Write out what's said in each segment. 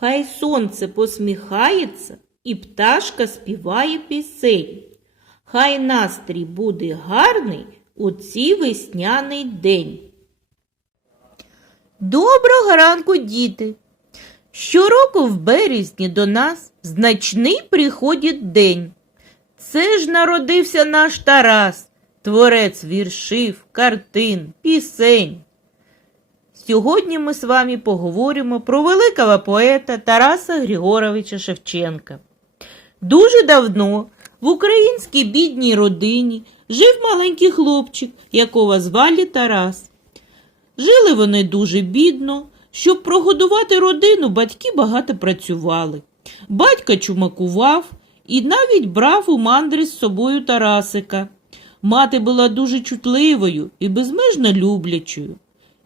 Хай сонце посміхається і пташка співає пісень. Хай настрій буде гарний у цій весняний день. Доброго ранку, діти! Щороку в березні до нас значний приходить день. Це ж народився наш Тарас, творець віршів, картин, пісень. Сьогодні ми з вами поговоримо про великого поета Тараса Григоровича Шевченка. Дуже давно в українській бідній родині жив маленький хлопчик, якого звали Тарас. Жили вони дуже бідно. Щоб прогодувати родину, батьки багато працювали. Батько чумакував і навіть брав у мандри з собою Тарасика. Мати була дуже чутливою і безмежно люблячою.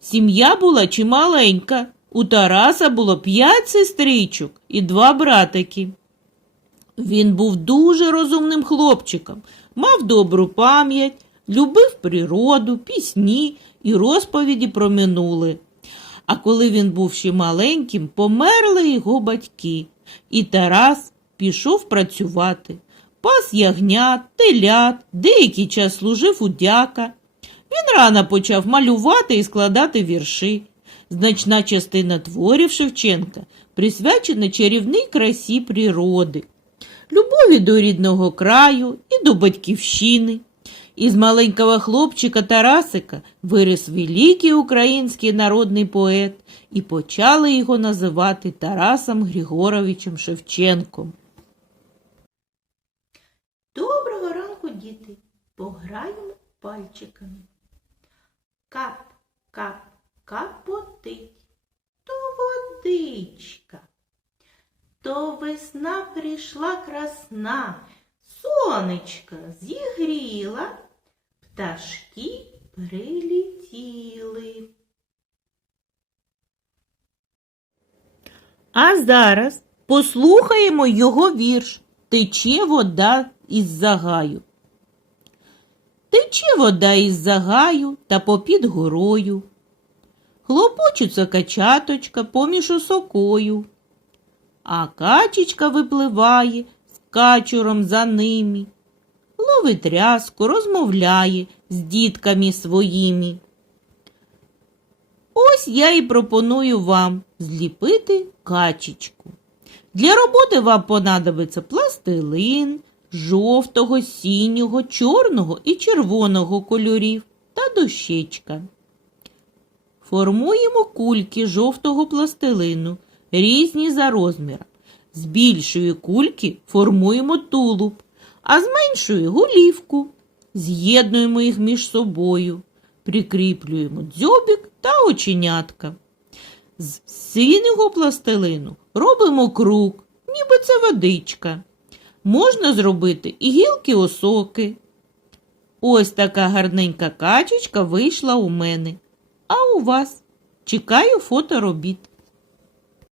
Сім'я була чималенька. У Тараса було п'ять сестричок і два братики. Він був дуже розумним хлопчиком, мав добру пам'ять, любив природу, пісні і розповіді про минуле. А коли він був ще маленьким, померли його батьки, і Тарас пішов працювати. Пас ягнят, телят, деякий час служив у дяка. Він рано почав малювати і складати вірші. Значна частина творів Шевченка присвячена чарівній красі природи, любові до рідного краю і до батьківщини. Із маленького хлопчика Тарасика виріс великий український народний поет і почали його називати Тарасом Григоровичем Шевченком. Доброго ранку, діти! Пограємо пальчиками. Кап, кап, капотить, то водичка. То весна прийшла красна, сонечка зігріла, пташки прилетіли. А зараз послухаємо його вірш Тече вода із загаю. Тече вода із загаю та попід горою. Хлопочуться качаточка поміж осокою. А качечка випливає з качуром за ними. Ловить рязку, розмовляє з дітками своїми. Ось я і пропоную вам зліпити качечку. Для роботи вам понадобиться пластилин жовтого, синього, чорного і червоного кольорів та дощечка. Формуємо кульки жовтого пластилину, різні за розміром. З більшої кульки формуємо тулуб, а з меншої голівку. З'єднуємо їх між собою, прикріплюємо дзьобик та оченятка. З синього пластилину робимо круг, ніби це водичка. Можна зробити і гілки осоки. Ось така гарненька качечка вийшла у мене. А у вас чекаю фоторобіт.